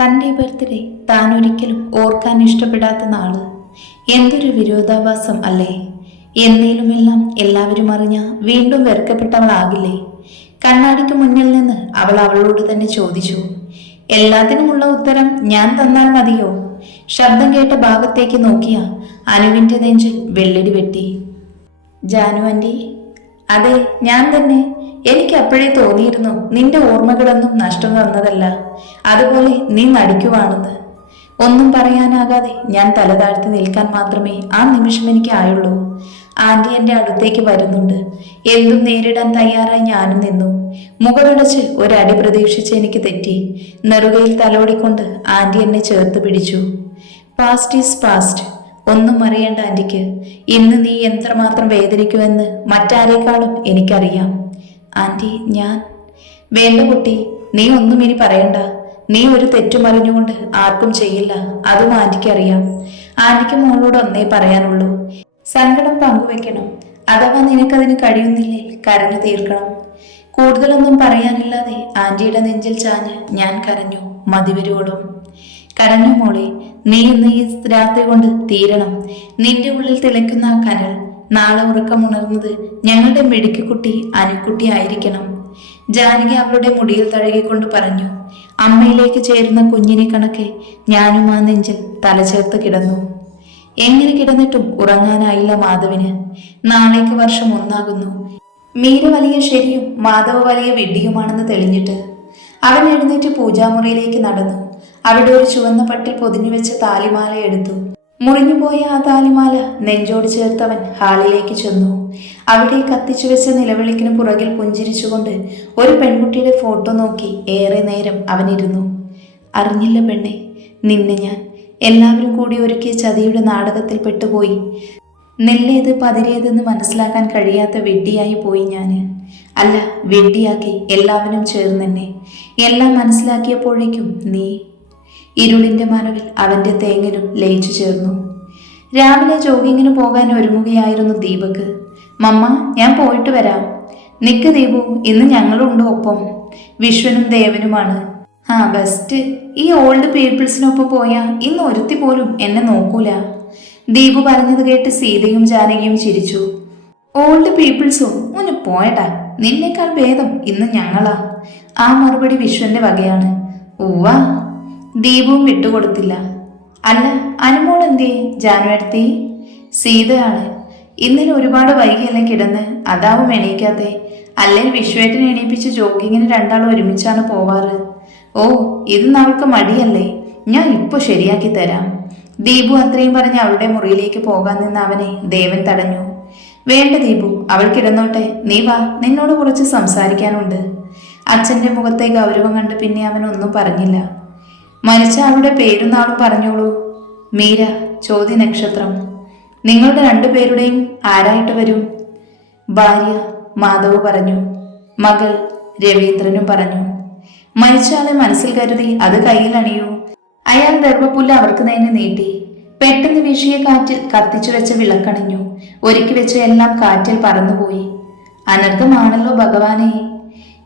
തന്റെ ബർത്ത്ഡേ താൻ ഒരിക്കലും ഓർക്കാൻ ഇഷ്ടപ്പെടാത്ത നാൾ. എന്തൊരു വിരോധാഭാസം അല്ലേ? എന്നേലുമെല്ലാം എല്ലാവരും അറിഞ്ഞ വീണ്ടും വെറുക്കപ്പെട്ടവളാകില്ലേ? കണ്ണാടിക്ക് മുന്നിൽ നിന്ന് അവൾ അവളോട് തന്നെ ചോദിച്ചു. എല്ലാത്തിനുമുള്ള ഉത്തരം ഞാൻ തന്നാൽ മതിയോ? ശബ്ദം കേട്ട ഭാഗത്തേക്ക് നോക്കിയ അനുവിന്റെ നെഞ്ചിൽ വെള്ളടി വെട്ടി. ജാനു ആന്റി അതെ ഞാൻ തന്നെ. എനിക്ക് അപ്പോഴേ തോന്നിയിരുന്നു നിന്റെ ഓർമ്മകളൊന്നും നഷ്ടം വന്നതല്ല. അതുപോലെ നീ നടിക്കുവാണെന്ന് ഒന്നും പറയാനാകാതെ ഞാൻ തല താഴ്ത്തി നിൽക്കാൻ മാത്രമേ ആ നിമിഷം എനിക്ക് ആയുള്ളൂ. ആന്റി എന്റെ അടുത്തേക്ക് വരുന്നുണ്ട്. എന്തും നേരിടാൻ തയ്യാറായി ഞാനും നിന്നു. മുഖമടച്ച് ഒരടി പ്രതീക്ഷിച്ച് എനിക്ക് തെറ്റി. നെറുകയിൽ തലോടിക്കൊണ്ട് ആന്റി എന്നെ ചേർത്ത് പിടിച്ചു. പാസ്റ്റ് ഈസ് പാസ്റ്റ് ഒന്നും അറിയേണ്ട ആന്റിക്ക്. ഇന്ന് നീ എത്രമാത്രം വേദനിക്കുമെന്ന് മറ്റാരേക്കാളും എനിക്കറിയാം. ആന്റി ഞാൻ. വേണ്ട കുട്ടി നീ ഒന്നും ഇനി പറയണ്ട. നീ ഒരു തെറ്റുമറിഞ്ഞുകൊണ്ട് ആർക്കും ചെയ്യില്ല. അതും ആന്റിക്ക് അറിയാം. ആന്റിക്ക് മോളോട് ഒന്നേ പറയാനുള്ളൂ. സങ്കടം പങ്കുവെക്കണം. അഥവാ നിനക്കതിന് കഴിയുന്നില്ലേ കരഞ്ഞു തീർക്കണം. കൂടുതലൊന്നും പറയാനില്ലാതെ ആന്റിയുടെ നെഞ്ചിൽ ചാഞ്ഞ് ഞാൻ കരഞ്ഞു മതിവരോടും. കരഞ്ഞു മോളെ നീ ഇന്ന് ഈ രാത്രി കൊണ്ട് തീരണം. നിന്റെ ഉള്ളിൽ തിളയ്ക്കുന്ന ആ കനൽ നാളെ ഉറക്കമുണർന്നത് ഞങ്ങളുടെ മെടുക്കുകുട്ടി അനുക്കുട്ടി ആയിരിക്കണം. ജാനകി അവളുടെ മുടിയിൽ തഴുകിക്കൊണ്ട് പറഞ്ഞു അമ്മയിലേക്ക് ചേരുന്ന കുഞ്ഞിനെ കണക്കെ ഞാനും ആ നെഞ്ചിൽ തലചേർത്ത് കിടന്നു. എങ്ങനെ കിടന്നിട്ടും ഉറങ്ങാനായില്ല മാധവിന്. നാളേക്ക് വർഷം ഒന്നാകുന്നു. മീര വലിയ ശരിയും മാധവ് വലിയ വിഡ്ഢിയുമാണെന്ന് തെളിഞ്ഞിട്ട് അവൻ എഴുന്നേറ്റ് പൂജാമുറിയിലേക്ക് നടന്നു. അവിടെ ഒരു ചുവന്ന പട്ടിൽ പൊതിഞ്ഞു വെച്ച താലിമാല എടുത്തു. മുറിഞ്ഞുപോയ ആ താലിമാല നെഞ്ചോട് ചേർത്തവൻ ഹാളിലേക്ക് ചെന്നു. അവിടെ കത്തിച്ചു വെച്ച നിലവിളിക്കിന് പുറകിൽ പുഞ്ചിരിച്ചുകൊണ്ട് ഒരു പെൺകുട്ടിയുടെ ഫോട്ടോ നോക്കി ഏറെ നേരം അവനിരുന്നു. അറിഞ്ഞില്ല പെണ്ണെ നിന്നെ ഞാൻ. എല്ലാവരും കൂടി ഒരുക്കിയ ചതിയുടെ നാടകത്തിൽ പെട്ടുപോയി. നെല്ലേത് പതിരേതെന്ന് മനസ്സിലാക്കാൻ കഴിയാത്ത വെഡ്ഡിയായി പോയി ഞാൻ അല്ല വെഡ്ഡിയാക്കി എല്ലാവരും ചേർന്നെന്നെ. എല്ലാം മനസ്സിലാക്കിയപ്പോഴേക്കും നീ ഇരുളിന്റെ മറവിൽ അവന്റെ തേങ്ങലും ലയിച്ചു ചേർന്നു. രാവിലെ ജോഗിങ്ങിന് പോകാൻ ഒരുങ്ങുകയായിരുന്നു ദീപക്. മമ്മ ഞാൻ പോയിട്ട് വരാം. നിക്ക് ദീപു ഇന്ന് ഞങ്ങളുണ്ട് ഒപ്പം. വിശ്വനും ദേവനുമാണ്. ആ ബെസ്റ്റ്. ഈ ഓൾഡ് പീപ്പിൾസിനൊപ്പം പോയാൽ ഇന്ന് ഒരുത്തി പോലും എന്നെ നോക്കൂല. ദീപു പറഞ്ഞത് കേട്ട് സീതയും ജാനകിയും ചിരിച്ചു. ഓൾഡ് പീപ്പിൾസോ ഒന്ന് പോയടാ. നിന്നേക്കാൾ ഭേദം ഇന്ന് ഞങ്ങളാ. ആ മറുപടി വിശ്വന്റെ വകയാണ്. ഉവ്വാ. ദീപവും വിട്ടുകൊടുത്തില്ല. അല്ല അനുമോൾ എന്തേ ജാനുവരത്തി സീതയാണ്. ഇന്നലെ ഒരുപാട് വൈകിയല്ലേ കിടന്ന്. അതാവും എണീക്കാത്തെ. അല്ലെങ്കിൽ വിശ്വേട്ടനെ എണീപ്പിച്ച് ജോഗിങ്ങിന് രണ്ടാളും ഒരുമിച്ചാണ് പോവാറ്. ഓ ഇത് അവൾക്ക് മടിയല്ലേ. ഞാൻ ഇപ്പോൾ ശരിയാക്കി തരാം. ദീപു അത്രയും പറഞ്ഞ് അവളുടെ മുറിയിലേക്ക് പോകാൻ നിന്ന് അവനെ ദേവൻ തടഞ്ഞു. വേണ്ട ദീപു അവൾ കിടന്നോട്ടെ. നീ വാ നിന്നോട് കുറച്ച് സംസാരിക്കാനുണ്ട്. അച്ഛന്റെ മുഖത്തെ ഗൗരവം കണ്ട് പിന്നെ അവൻ ഒന്നും പറഞ്ഞില്ല. മരിച്ച ആളുടെ പേരും നാളും പറഞ്ഞോളൂ. മീര ചോദ്യ നക്ഷത്രം. നിങ്ങളുടെ രണ്ടുപേരുടെയും ആരായിട്ട് വരും? ഭാര്യ മാധവ് പറഞ്ഞു. മകൾ രവീന്ദ്രനും പറഞ്ഞു. മരിച്ചയാളെ മനസ്സിൽ കരുതി അത് കയ്യിൽ അണിയൂ. അയാൾ ദർഭപ്പുല്ല് അവർക്ക് നേരെ നീട്ടി. പെട്ടെന്ന് വീശിയ കാറ്റിൽ കത്തിച്ചു വെച്ച വിളക്കണിഞ്ഞു. ഒരുക്കി വെച്ച എല്ലാം കാറ്റിൽ പറന്നുപോയി. അനർത്ഥമാണല്ലോ ഭഗവാനെ.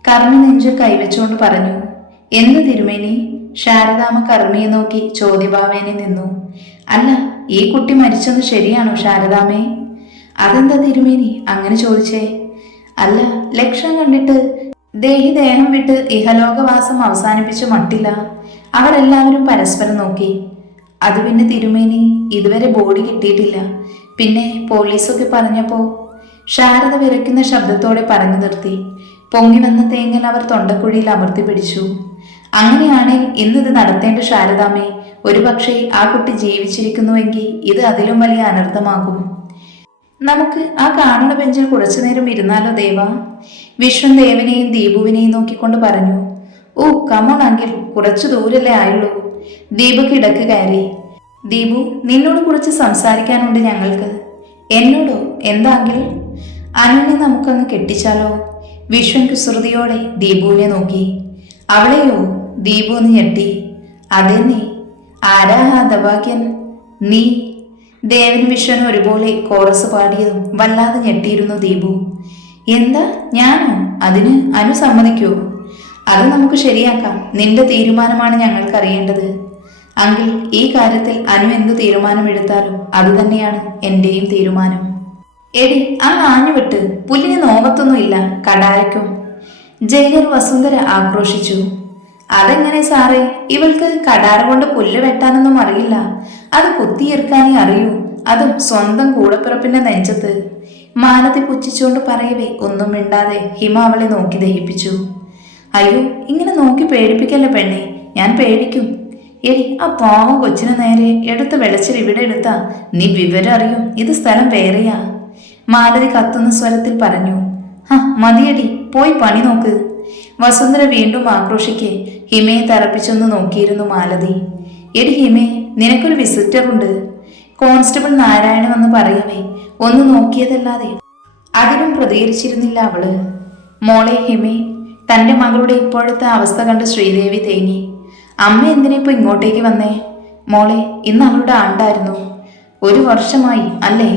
കർമ്മ നെഞ്ചിൽ കൈവച്ചുകൊണ്ട് പറഞ്ഞു എന്ത് തിരുമേനി? ശാരദാമ കർമ്മിയെ നോക്കി ചോദ്യഭാവേനെ നിന്നു. അല്ല ഈ കുട്ടി മരിച്ചത് ശരിയാണോ ശാരദാമേ അതെന്താ തിരുമേനി? അങ്ങനെ ചോദിച്ചേ. അല്ല ലക്ഷണം കണ്ടിട്ട് ദേഹി ദേഹം വിട്ട് ഇഹലോകവാസം അവസാനിപ്പിച്ചു മട്ടില്ല അവരെല്ലാവരും പരസ്പരം നോക്കി. അത് പിന്നെ തിരുമേനി ഇതുവരെ ബോഡി കിട്ടിയിട്ടില്ല. പിന്നെ പോലീസൊക്കെ പറഞ്ഞപ്പോ ശാരദ വിറയ്ക്കുന്ന ശബ്ദത്തോടെ പറഞ്ഞു നിർത്തി. പൊങ്ങി വന്ന തേങ്ങൽ അവർ തൊണ്ടക്കുഴിയിൽ അമർത്തി പിടിച്ചു. അങ്ങനെയാണെങ്കിൽ ഇന്നിത് നടത്തേണ്ട ശാരദാമേ ഒരുപക്ഷെ ആ കുട്ടി ജീവിച്ചിരിക്കുന്നുവെങ്കിൽ ഇത് അതിലും വലിയ അനർത്ഥമാകും. നമുക്ക് ആ കാണുന്ന ബെഞ്ചിൽ കുറച്ചു നേരം ഇരുന്നാലോ ദേവ? വിഷ്ണു ദേവനെയും ദീപുവിനെയും നോക്കിക്കൊണ്ട് പറഞ്ഞു ഓ കമോൺ അങ്കിൾ കുറച്ചു ദൂരല്ലേ ആയുള്ളൂ. ദീപക് ഇടയ്ക്ക് കയറി. ദീപു നിന്നോട് കുറച്ച് സംസാരിക്കാനുണ്ട് ഞങ്ങൾക്ക്. എന്നോടോ? എന്താ അങ്കിൾ അനുവിനെ നമുക്കങ്ങ് കെട്ടിച്ചാലോ? വിഷ്ണു കുസൃതിയോടെ ദീപുവിനെ നോക്കി. അവളെയോ? ദീപു ഒന്ന് ഞെട്ടി. അതെ നീ ആരാ ദവാക്യൻ നീ? ദേവൻ വിശ്വനും ഒരുപോലെ കോറസ് പാടിയതും വല്ലാതെ ഞെട്ടിയിരുന്നു ദീപു. എന്താ? ഞാനോ? അതിന് അനു സമ്മതിക്കൂ അത് നമുക്ക് ശരിയാക്കാം. നിന്റെ തീരുമാനമാണ് ഞങ്ങൾക്ക് അറിയേണ്ടത് അങ്കിൽ ഈ കാര്യത്തിൽ അനു എന്ത് തീരുമാനമെടുത്താലും അതുതന്നെയാണ് എന്റെയും തീരുമാനം. എടി ആ ആഞ്ഞു വിട്ട് പുല്ലിന് നോവത്തൊന്നുമില്ല കടാരയ്ക്കും. ജയിലർ വസുന്ധര ആക്രോശിച്ചു. അതെങ്ങനെ സാറേ? ഇവൾക്ക് കടാര കൊണ്ട് പുല്ല് വെട്ടാനൊന്നും അറിയില്ല. അത് കുത്തിയെടുക്കാനേ അറിയൂ. അതും സ്വന്തം കൂടപ്പിറപ്പിന്റെ നെഞ്ചത്ത്. മാനത്തെ പുച്ഛിച്ചുകൊണ്ട് പറയവേ ഒന്നും മിണ്ടാതെ ഹിമ അവളെ നോക്കി ദഹിപ്പിച്ചു. അയ്യോ ഇങ്ങനെ നോക്കി പേടിപ്പിക്കല്ലേ പെണ്ണെ? ഞാൻ പേടിക്കും. എരി ആ പാവം കൊച്ചിന് നേരെ എടുത്ത വെളച്ചിൽ ഇവിടെ എടുത്താ നീ വിവരം അറിയും. ഇത് സ്ഥലം വേറെയാ. മാലതി കത്തുന്ന സ്വരത്തിൽ പറഞ്ഞു ഹ മതിയടി പോയി പണി നോക്ക്. വസുന്ധര വീണ്ടും ആക്രോശിക്കെ ഹിമയെ തറപ്പിച്ചൊന്ന് നോക്കിയിരുന്നു മാലതി. എടി ഹിമേ നിനക്കൊരു വിസിറ്റർ ഉണ്ട്. കോൺസ്റ്റബിൾ നാരായണൻ വന്ന് പറയവേ ഒന്ന് നോക്കിയതല്ലാതെ. അതിനും പ്രതികരിച്ചിരുന്നില്ല അവൾ. മോളെ ഹിമേ തന്റെ മകളുടെ ഇപ്പോഴത്തെ അവസ്ഥ കണ്ട് ശ്രീദേവി തേങ്ങി. അമ്മ എന്തിനാ ഇപ്പൊ ഇങ്ങോട്ടേക്ക് വന്നേ? മോളെ ഇന്ന് അവളുടെ ആണ്ടായിരുന്നു. ഒരു വർഷമായി അല്ലേ?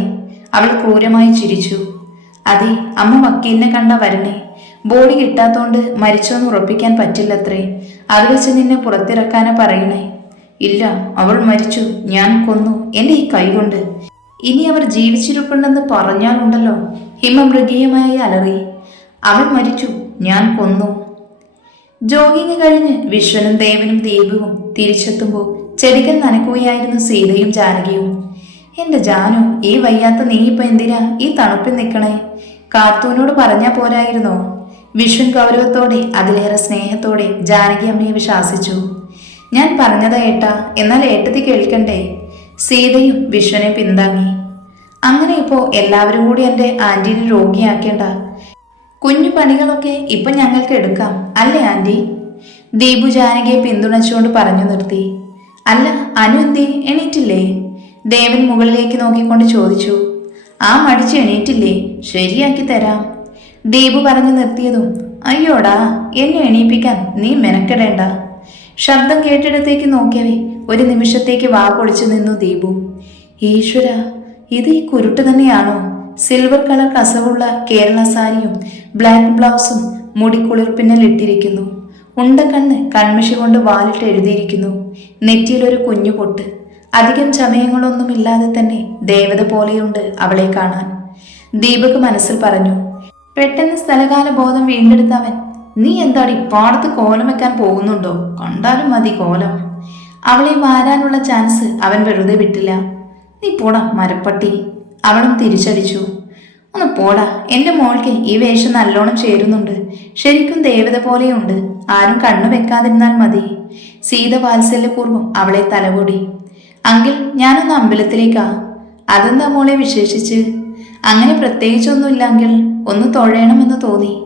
അവൾ ക്രൂരമായി ചിരിച്ചു. അതെ അമ്മ വക്കീലിനെ കണ്ട വരണേ. ബോഡി കിട്ടാത്തോണ്ട് മരിച്ചോന്ന് ഉറപ്പിക്കാൻ പറ്റില്ലത്രേ. അത് വെച്ച് നിന്നെ പുറത്തിറക്കാനാ പറയണേ. ഇല്ല അവൾ മരിച്ചു. ഞാൻ കൊന്നു. എന്റെ ഈ കൈകൊണ്ട് ഇനി അവർ ജീവിച്ചിരിപ്പുണ്ടെന്ന് പറഞ്ഞാലുണ്ടല്ലോ. ഹിമ മൃഗീയമായി അലറി. അവൾ മരിച്ചു. ഞാൻ കൊന്നു. ജോഗിങ് കഴിഞ്ഞ് വിശ്വനും ദേവനും ദീപവും തിരിച്ചെത്തുമ്പോൾ ചെടികൾ നനക്കുകയായിരുന്നു സീതയും ജാനകിയും. എന്റെ ജാനു ഈ വയ്യാത്ത നീ ഇപ്പൊ എന്തിനാ? ഈ തണുപ്പിൽ നിൽക്കണേ കാർത്തൂനോട് പറഞ്ഞാ പോരായിരുന്നോ? വിഷ്ണു ഗൗരവത്തോടെ അതിലേറെ സ്നേഹത്തോടെ ജാനകി അമ്മയെ വിശ്വാസിച്ചു. ഞാൻ പറഞ്ഞതാ ഏട്ടാ എന്നാൽ ഏട്ടത്തി കേൾക്കണ്ടേ? സീതയും വിശ്വനെ പിന്താങ്ങി. അങ്ങനെ ഇപ്പോ എല്ലാവരും കൂടി എന്റെ ആന്റീനെ രോഗിയാക്കേണ്ട. കുഞ്ഞു പണികളൊക്കെ ഇപ്പൊ ഞങ്ങൾക്ക് എടുക്കാം അല്ലേ ആന്റി? ദീപു ജാനകിയെ പിന്തുണച്ചുകൊണ്ട് പറഞ്ഞു നിർത്തി. അല്ല അനു എന്തി എണീറ്റില്ലേ? ദേവൻ മുകളിലേക്ക് നോക്കിക്കൊണ്ട് ചോദിച്ചു. ആ മടിച്ച് എണീറ്റില്ലേ? ശരിയാക്കി തരാം. ദീപു പറഞ്ഞു നിർത്തിയതും അയ്യോടാ എന്നെ എണീപ്പിക്കാൻ നീ മെനക്കെടേണ്ട. ശബ്ദം കേട്ടിടത്തേക്ക് നോക്കിയവേ ഒരു നിമിഷത്തേക്ക് വാ പൊളിച്ചു നിന്നു ദീപു. ഈശ്വര ഇത് ഈ കുരുട്ട് തന്നെയാണോ? സിൽവർ കളർ കസവുള്ള കേരള സാരിയും ബ്ലാക്ക് ബ്ലൗസും മുടി കുളിർപ്പിന്നൽ ഇട്ടിരിക്കുന്നു. ഉണ്ടക്കണ്ണ് കൺമിഷി കൊണ്ട് വാലിട്ട് എഴുതിയിരിക്കുന്നു. നെറ്റിയിലൊരു കുഞ്ഞു പൊട്ട്. അധികം ചമയങ്ങളൊന്നുമില്ലാതെ തന്നെ ദേവത പോലെയുണ്ട് അവളെ കാണാൻ. ദീപക് മനസ്സിൽ പറഞ്ഞു പെട്ടെന്ന് സ്ഥലകാല ബോധം വീണ്ടെടുത്തവൻ നീ എന്താടി പാടത്ത് കോലം വെക്കാൻ പോകുന്നുണ്ടോ? കണ്ടാലും മതി കോലം. അവളെ വാരാനുള്ള ചാൻസ് അവൻ വെറുതെ വിട്ടില്ല. നീ പോടാ മരപ്പട്ടി. അവളും തിരിച്ചടിച്ചു. ഒന്ന് പോടാ എന്റെ മോൾക്ക് ഈ വേഷം നല്ലോണം ചേരുന്നുണ്ട്. ശരിക്കും ദേവത പോലെയുണ്ട്. ആരും കണ്ണു വെക്കാതിരുന്നാൽ മതി. സീത വാത്സല്യപൂർവം അവളെ തലകൂടി. അങ്കിൽ ഞാനൊന്ന് അമ്പലത്തിലേക്കാ. അതെന്താ മോളെ വിശേഷിച്ച്? അങ്ങനെ പ്രത്യേകിച്ചൊന്നുമില്ലെങ്കിൽ ഒന്ന് തൊഴയണമെന്ന് തോന്നി.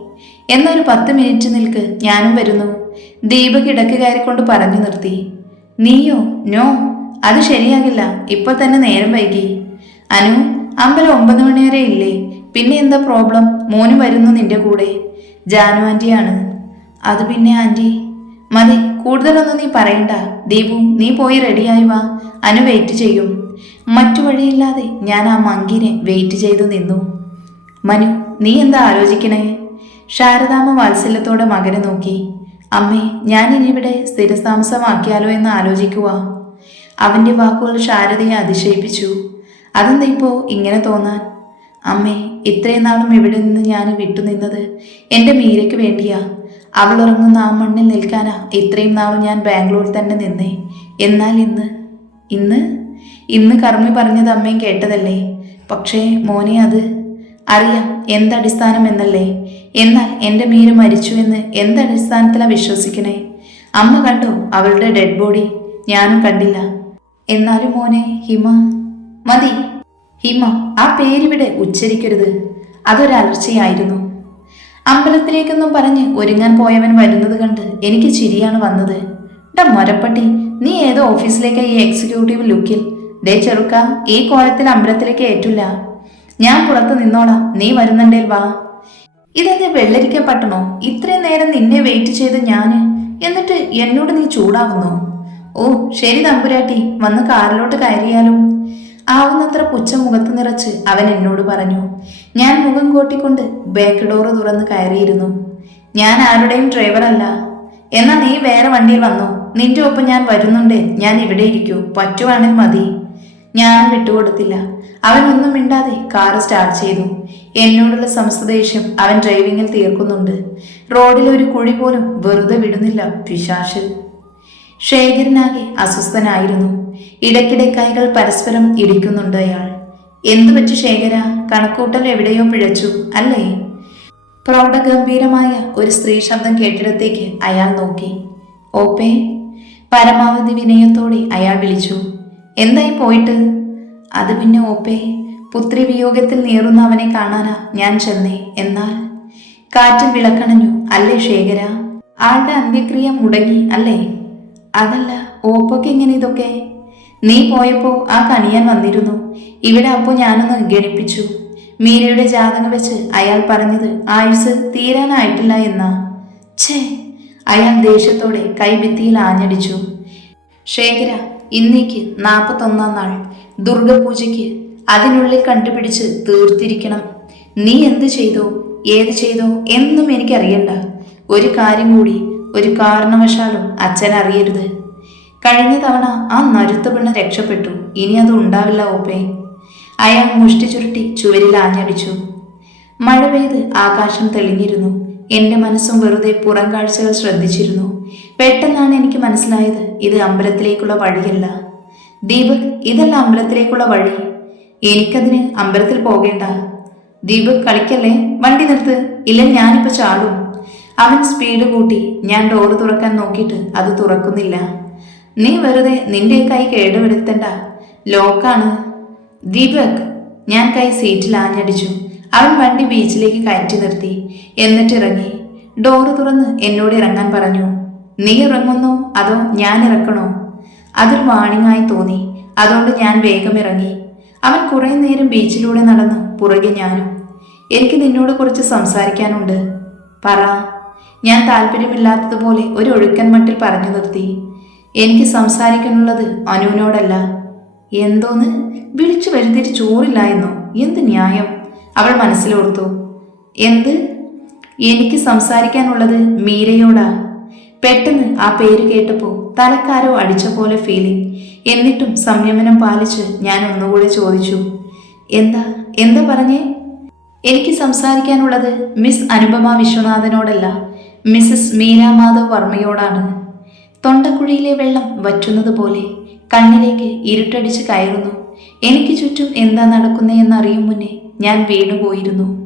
എന്നൊരു പത്ത് മിനിറ്റ് നിൽക്ക് ഞാനും വരുന്നു. ദീപ കിടക്ക് കയറിക്കൊണ്ട് പറഞ്ഞു നിർത്തി. നീയോ? നോ. അത് ശരിയാകില്ല. ഇപ്പൊ തന്നെ നേരം വൈകി. അനു അമ്പലം ഒമ്പത് മണി വരെ ഇല്ലേ? പിന്നെ എന്താ പ്രോബ്ലം? മോന് വരുന്നു നിന്റെ കൂടെ. ജാനു ആന്റിയാണ് അത് പിന്നെ ആന്റി മതി കൂടുതലൊന്നും നീ പറയണ്ട. ദീപു നീ പോയി റെഡിയായി വാ. അനു വെയിറ്റ് ചെയ്യും. മറ്റു വഴിയില്ലാതെ ഞാൻ ആ മങ്കിനെ വെയിറ്റ് ചെയ്തു നിന്നു. മനു നീ എന്താ ആലോചിക്കണേ? ശാരദാമ്മ വാത്സല്യത്തോടെ മകനെ നോക്കി. അമ്മേ ഞാൻ ഇനിയിവിടെ സ്ഥിരതാമസമാക്കിയാലോ എന്ന് ആലോചിക്കുക അവന്റെ വാക്കുകൾ ശാരദയെ അതിശയിപ്പിച്ചു. അതെന്താ ഇപ്പോ ഇങ്ങനെ തോന്നാൻ? അമ്മേ ഇത്രയും നാളും ഇവിടെ നിന്ന് ഞാൻ വിട്ടുനിന്നത് എന്റെ മീരയ്ക്ക് വേണ്ടിയാ. അവൾ ഉറങ്ങുന്ന ആ മണ്ണിൽ നിൽക്കാനാ ഇത്രയും നാളും ഞാൻ ബാംഗ്ലൂരിൽ തന്നെ നിന്നേ. എന്നാൽ ഇന്ന്? ഇന്ന്? ഇന്ന് കർമ്മി പറഞ്ഞത് അമ്മയും കേട്ടതല്ലേ? പക്ഷേ മോനെ അത് അറിയാം എന്തടിസ്ഥാനം എന്നല്ലേ? എന്നാൽ എന്റെ മീര മരിച്ചു എന്ന് എന്തടിസ്ഥാനത്തിലാണ് വിശ്വസിക്കണേ? അമ്മ കണ്ടോ അവളുടെ ഡെഡ് ബോഡി ഞാനും കണ്ടില്ല. എന്നാലും മോനെ ഹിമ മതി. ഹിമ ആ പേരിവിടെ ഉച്ചരിക്കരുത്. അതൊരലർച്ചയായിരുന്നു അമ്പലത്തിലേക്കെന്നും പറഞ്ഞ് ഒരുങ്ങാൻ പോയവൻ വരുന്നത് കണ്ട് എനിക്ക് ചിരിയാണ് വന്നത്. ഡ മൊരപ്പട്ടി നീ ഏതോ ഓഫീസിലേക്ക് ഈ എക്സിക്യൂട്ടീവ് ലുക്കിൽ ദേ ചെറുക്ക ഈ കോലത്തിൽ അമ്പലത്തിലേക്ക് ഏറ്റില്ല. ഞാൻ പുറത്ത് നിന്നോളാം. നീ വരുന്നുണ്ടേൽ വാ. ഇതെന്നെ വെള്ളരിക്ക പട്ടണോ ഇത്രയും നേരം നിന്നെ വെയിറ്റ് ചെയ്ത് ഞാൻ. എന്നിട്ട് എന്നോട് നീ ചൂടാകുന്നു? ഓ ശരി തമ്പുരാട്ടി. വന്ന് കാറിലോട്ട് കയറിയാലും. ആവുന്നത്ര പുച്ച മുഖത്ത് നിറച്ച് അവൻ എന്നോട് പറഞ്ഞു. ഞാൻ മുഖം കൂട്ടിക്കൊണ്ട് ബാക്ക് ഡോറ് തുറന്ന് കയറിയിരുന്നു. ഞാൻ ആരുടെയും ഡ്രൈവറല്ല എന്നാ നീ വേറെ വണ്ടിയിൽ വന്നു? നിന്റെ ഒപ്പം ഞാൻ വരുന്നുണ്ട്. ഞാൻ ഇവിടെ ഇരിക്കൂ. പറ്റുവാണെങ്കിൽ മതി. ഞാൻ വിട്ടുകൊടുത്തില്ല. അവൻ ഒന്നും മിണ്ടാതെ കാർ സ്റ്റാർട്ട് ചെയ്തു. എന്നോടുള്ള സംസ്തദേഷ്യം അവൻ ഡ്രൈവിങ്ങിൽ തീർക്കുന്നുണ്ട്. റോഡിൽ ഒരു കുഴി പോലും വെറുതെ വിടുന്നില്ല പിശാശ്. ശേഖരനാകെ അസ്വസ്ഥനായിരുന്നു. ഇടയ്ക്കിടെ കൈകൾ പരസ്പരം ഇടിക്കുന്നുണ്ട് അയാൾ. എന്തു പറ്റി ശേഖര? കണക്കൂട്ടൽ എവിടെയോ പിഴച്ചു അല്ലേ? പ്രൗഢഗംഭീരമായ ഒരു സ്ത്രീ ശബ്ദം കേട്ടിടത്തേക്ക് അയാൾ നോക്കി. ഓപ്പേ. പരമാവധി വിനയത്തോടെ അയാൾ വിളിച്ചു. എന്തായി പോയിട്ട്? അത് പിന്നെ ഓപ്പേ പുത്രി വിയോഗത്തിൽ നീറുന്ന അവനെ കാണാനാ ഞാൻ ചെന്നേ. എന്നാൽ? കാറ്റും വിളക്കണഞ്ഞു അല്ലേ ശേഖര? ആളുടെ അന്ത്യക്രിയ മുടങ്ങി അല്ലേ? അതല്ല ഓപ്പോക്ക് എങ്ങനെ ഇതൊക്കെ? നീ പോയപ്പോ ആ കണിയാൻ വന്നിരുന്നു. ഇവിടെ അപ്പോ ഞാനൊന്ന് ഗണിപ്പിച്ചു. മീരയുടെ ജാതകം വെച്ച് അയാൾ പറഞ്ഞത് ആയുസ് തീരാനായിട്ടില്ല എന്നാ. ഛേ അയാൾ ദേഷ്യത്തോടെ കൈഭിത്തിയിൽ ആഞ്ഞടിച്ചു. ശേഖര ഇന്നേക്ക് നാൽപ്പത്തൊന്നാം നാൾ. ദുർഗപൂജയ്ക്ക് അതിനുള്ളിൽ കണ്ടുപിടിച്ച് തീർത്തിരിക്കണം. നീ എന്ത് ചെയ്തോ? ഏത് ചെയ്തോ? എന്നും എനിക്കറിയണ്ട. ഒരു കാര്യം കൂടി ഒരു കാരണവശാലും അച്ഛൻ അറിയരുത്. കഴിഞ്ഞ തവണ ആ നരുത്ത പെണ്ണ് രക്ഷപ്പെട്ടു. ഇനി അത് ഉണ്ടാവില്ല ഓപ്പേ അയാൾ മുഷ്ടി ചുരുട്ടി ചുവരിൽ ആഞ്ഞടിച്ചു. മഴ പെയ്ത് ആകാശം തെളിഞ്ഞിരുന്നു. എന്റെ മനസ്സും വെറുതെ പുറം കാഴ്ചകൾ ശ്രദ്ധിച്ചിരുന്നു. പെട്ടെന്നാണ് എനിക്ക് മനസ്സിലായത്. ഇത് അമ്പലത്തിലേക്കുള്ള വഴിയല്ല. ദീപക് ഇതല്ല അമ്പലത്തിലേക്കുള്ള വഴി. എനിക്കതിന് അമ്പലത്തിൽ പോകേണ്ട. ദീപക് കളിക്കല്ലേ? വണ്ടി നിർത്ത്. ഇല്ല ഞാനിപ്പോ ചാടും. അവൻ സ്പീഡ് കൂട്ടി ഞാൻ ഡോറ് തുറക്കാൻ നോക്കിയിട്ട് അത് തുറക്കുന്നില്ല. നീ വെറുതെ നിന്റെ കൈ കേടുവരുത്തണ്ട. ലോക്കാണ് ദീപക് ഞാൻ കൈ സീറ്റിൽ ആഞ്ഞടിച്ചു. അവൻ വണ്ടി ബീച്ചിലേക്ക് കയറ്റി നിർത്തി. എന്നിട്ട് ഇറങ്ങി ഡോറ് തുറന്ന് എന്നോട് ഇറങ്ങാൻ പറഞ്ഞു. നീ ഇറങ്ങുന്നു? അതോ ഞാൻ ഇറക്കണോ? അതൊരു വാണിങ്ങായി തോന്നി. അതുകൊണ്ട് ഞാൻ വേഗം ഇറങ്ങി. അവൻ കുറെ നേരം ബീച്ചിലൂടെ നടന്നു പുറകെ ഞാനും. എനിക്ക് നിന്നോട് കുറച്ച് സംസാരിക്കാനുണ്ട്. പറ. ഞാൻ താല്പര്യമില്ലാത്തതുപോലെ ഒരു ഒഴുക്കൻ മട്ടിൽ പറഞ്ഞു നിർത്തി. എനിക്ക് സംസാരിക്കാനുള്ളത് അനുവിനോടല്ല. എന്തോന്ന്? വിളിച്ചു വരുത്തിയിട്ട് ചോറില്ല എന്നോ? എന്ത് ന്യായം? അവൾ മനസ്സിലോർത്തു. എന്ത്? എനിക്ക് സംസാരിക്കാനുള്ളത് മീരയോടാ. പെട്ടെന്ന് ആ പേര് കേട്ടപ്പോൾ തലക്കാരോ അടിച്ച പോലെ ഫീലിംഗ് എന്നിട്ടും സംയമനം പാലിച്ച് ഞാൻ ഒന്നുകൂടെ ചോദിച്ചു എന്താ എന്താ പറഞ്ഞേ? എനിക്ക് സംസാരിക്കാനുള്ളത് മിസ് അനുപമ വിശ്വനാഥനോടല്ല മിസ്സസ് മീര മാധവ് വർമ്മയോടാണ്. തൊണ്ടക്കുഴിയിലെ വെള്ളം വറ്റുന്നത് പോലെ കണ്ണിലേക്ക് ഇരുട്ടടിച്ച് കയറുന്നു. എനിക്ക് ചുറ്റും എന്താ നടക്കുന്നതെന്നറിയും മുന്നേ ഞാൻ വീണുപോയിരുന്നു.